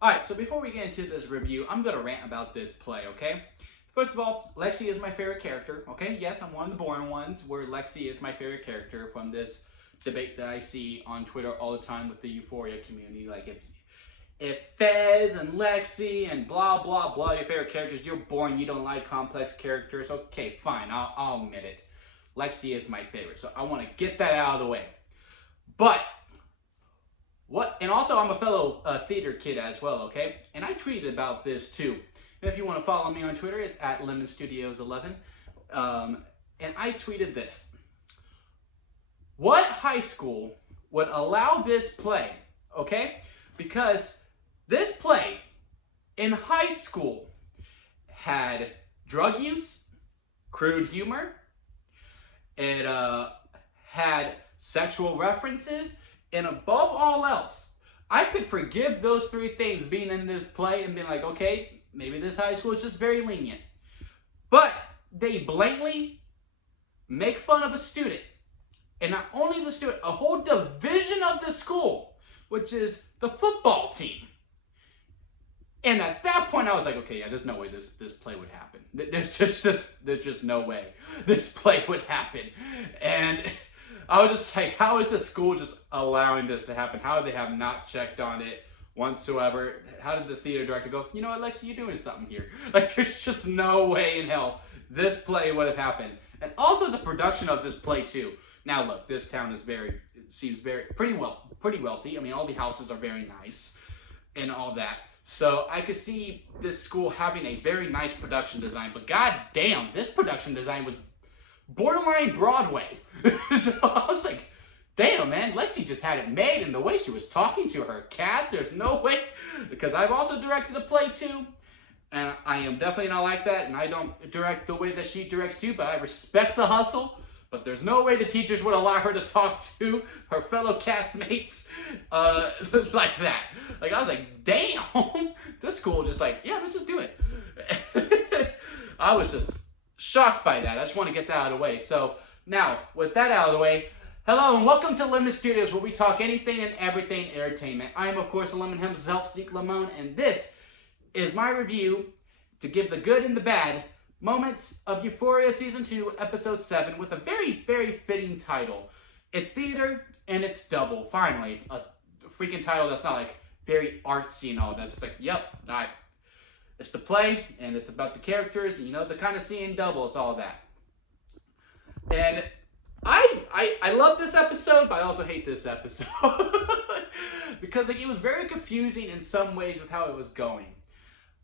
Alright, so before we get into this review, I'm going to rant about this play, okay? First of all, Lexi is my favorite character, okay? Yes, I'm one of the boring ones where Lexi is my favorite character from this debate that I see on Twitter all the time with the Euphoria community. Like, if Fez and Lexi and blah, blah, blah, your favorite characters, you're boring, you don't like complex characters, okay, fine, I'll admit it. Lexi is my favorite, so I want to get that out of the way. But and also I'm a fellow theater kid as well, okay? And I tweeted about this too. And if you want to follow me on Twitter, it's at LemonStudios11. And I tweeted this. What high school would allow this play, okay? Because this play in high school had drug use, crude humor, it had sexual references, and above all else, I could forgive those three things being in this play and being like, okay, maybe this high school is just very lenient. But they blatantly make fun of a student. And not only the student, a whole division of the school, which is the football team. And at that point, I was like, okay, yeah, there's no way this play would happen. There's just no way this play would happen. And I was just like, how is the school just allowing this to happen? How they have not checked on it whatsoever? How did the theater director go, you know what, Lexi, you're doing something here? Like, there's just no way in hell this play would have happened. And also the production of this play, too. Now, look, this town is seems pretty wealthy. I mean, all the houses are very nice and all that. So I could see this school having a very nice production design. But god damn, this production design was borderline Broadway. So I was like, damn, man, Lexi just had it made, and the way she was talking to her cast, there's no way, because I've also directed a play too, and I am definitely not like that, and I don't direct the way that she directs too, but I respect the hustle, but there's no way the teachers would allow her to talk to her fellow castmates like that. Like, I was like, damn, this school just like, yeah, but just do it. I was just shocked by that. I just want to get that out of the way. So now, with that out of the way, hello and welcome to Lemon Studios, where we talk anything and everything entertainment. I am, of course, Lemon himself, Zeke Lemon, and this is my review to give the good and the bad moments of Euphoria Season 2, Episode 7, with a very, very fitting title. It's theater and it's double. Finally, a freaking title that's not like very artsy and all that. It's like, yep, alright. It's the play, and it's about the characters, and you know, the kind of seeing double, it's all that. And I love this episode, but I also hate this episode. Because like, it was very confusing in some ways with how it was going.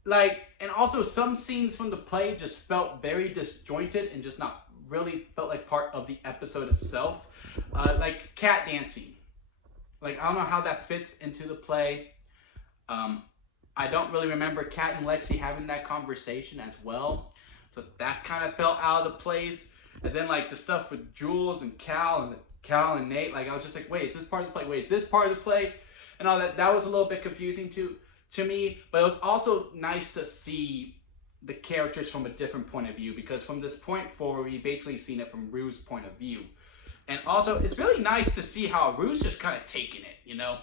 Like, and also some scenes from the play just felt very disjointed and just not really felt like part of the episode itself. Like cat dancing. Like, I don't know how that fits into the play. I don't really remember Kat and Lexi having that conversation as well. So that kind of felt out of the place. And then like the stuff with Jules and Cal and Nate, like I was just like, wait, is this part of the play? Wait, is this part of the play? And all that. That was a little bit confusing to me. But it was also nice to see the characters from a different point of view, because from this point forward, we basically seen it from Rue's point of view. And also, it's really nice to see how Rue's just kind of taking it, you know?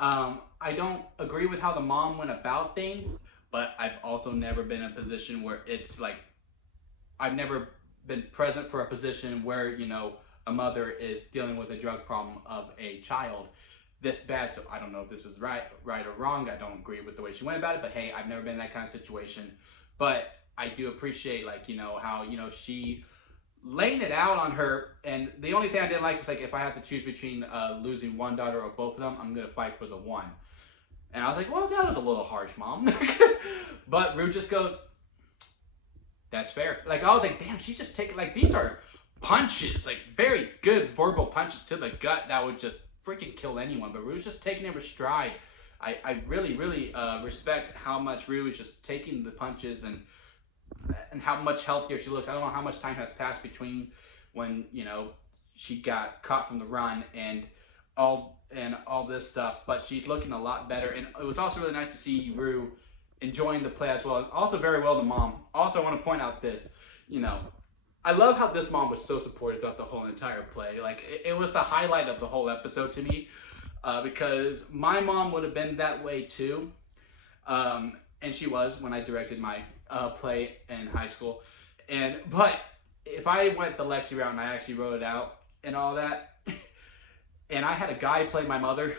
I don't agree with how the mom went about things, but I've also never been in a position where it's like, I've never been present for a position where, you know, a mother is dealing with a drug problem of a child this bad. So I don't know if this is right or wrong. I don't agree with the way she went about it, but hey, I've never been in that kind of situation. But I do appreciate, like, you know, how, you know, she laying it out on her. And the only thing I didn't like was like, if I have to choose between losing one daughter or both of them, I'm gonna fight for the one. And I was like, well, that was a little harsh, Mom. But Rue just goes, that's fair. Like, I was like, damn, she's just taking, like, these are punches, like very good verbal punches to the gut that would just freaking kill anyone. But Rue's just taking it with stride. I really, really respect how much Rue is just taking the punches and how much healthier she looks. I don't know how much time has passed between when, you know, she got caught from the run and all this stuff, but she's looking a lot better. And it was also really nice to see Rue enjoying the play as well. And also very well the mom. Also, I want to point out this, you know, I love how this mom was so supportive throughout the whole entire play. Like, it was the highlight of the whole episode to me, because my mom would have been that way too. And she was when I directed my play in high school. But if I went the Lexi route and I actually wrote it out and all that, and I had a guy play my mother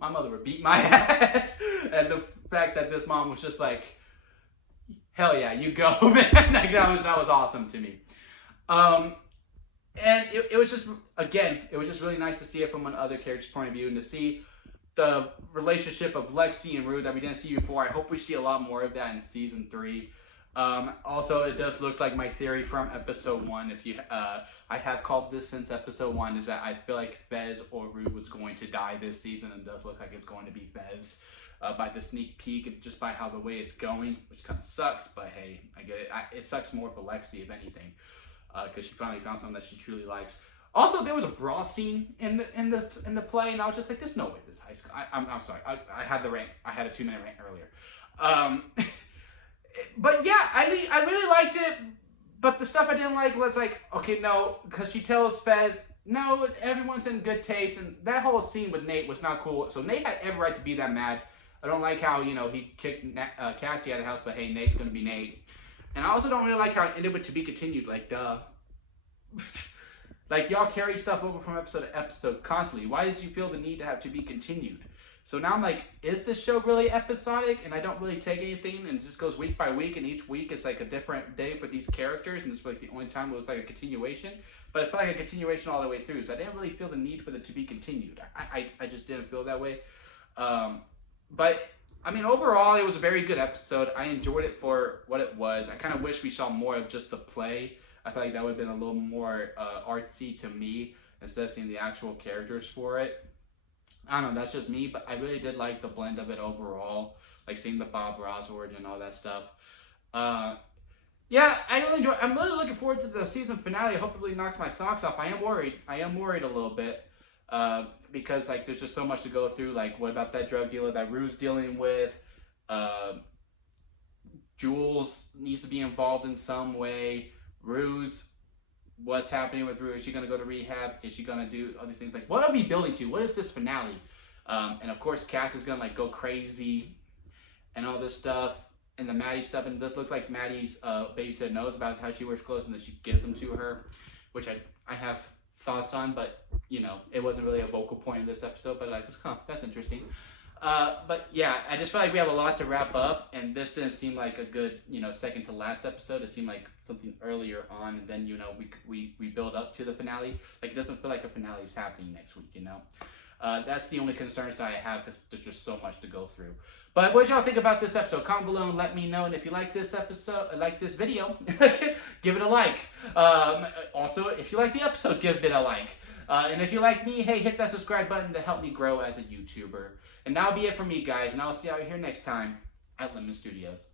would beat my ass. And the fact that this mom was just like, hell yeah, you go, man. Like, that was awesome to me. And it was just, again, it was just really nice to see it from another character's point of view and to see the relationship of Lexi and Rue that we didn't see before. I hope we see a lot more of that in season 3. Also, it does look like my theory from episode 1, if you, I have called this since episode 1, is that I feel like Fez or Rue was going to die this season, and it does look like it's going to be Fez by the sneak peek and just by how the way it's going, which kind of sucks, but hey, I get it. It sucks more for Lexi, if anything, because she finally found something that she truly likes. Also, there was a bra scene in the play, and I was just like, "There's no way this high school." I'm sorry, I had the rant. I had a 2-minute rant earlier. But yeah, I really liked it. But the stuff I didn't like was like, okay, no, because she tells Fez, no, everyone's in good taste, and that whole scene with Nate was not cool. So Nate had every right to be that mad. I don't like how, you know, he kicked Cassie out of the house, but hey, Nate's gonna be Nate. And I also don't really like how it ended with to be continued. Like, duh. Like, y'all carry stuff over from episode to episode constantly. Why did you feel the need to have to be continued? So now I'm like, is this show really episodic? And I don't really take anything, and it just goes week by week, and each week is like a different day for these characters, and it's like the only time it was like a continuation. But it felt like a continuation all the way through, so I didn't really feel the need for it to be continued. I just didn't feel that way. But I mean, overall, it was a very good episode. I enjoyed it for what it was. I kind of wish we saw more of just the play. I feel like that would have been a little more artsy to me instead of seeing the actual characters for it. I don't know, that's just me, but I really did like the blend of it overall, like seeing the Bob Ross origin and all that stuff. Yeah, I really enjoy. I'm really looking forward to the season finale. I hope it really knocks my socks off. I am worried a little bit because like there's just so much to go through. Like, what about that drug dealer that Rue's dealing with? Jules needs to be involved in some way. Rue's, what's happening with Rue? Is she going to go to rehab? Is she going to do all these things? Like, what are we building to? What is this finale? And of course, Cass is going to like go crazy and all this stuff. And the Maddie stuff. And it does look like Maddie's babysitter knows about how she wears clothes and that she gives them to her. Which I have thoughts on. But, you know, it wasn't really a vocal point of this episode. But I was, huh, that's interesting. But yeah, I just feel like we have a lot to wrap up, and this didn't seem like a good, you know, second to last episode. It seemed like something earlier on, and then, you know, we build up to the finale. Like, it doesn't feel like a finale is happening next week, you know. That's the only concerns that I have, because there's just so much to go through. But what did y'all think about this episode? Comment below and let me know. And if you like this episode, like this video, give it a like. Also, if you like the episode, give it a like. And if you like me, hey, hit that subscribe button to help me grow as a YouTuber. And that'll be it for me, guys. And I'll see y'all here next time at Lemmy Studios.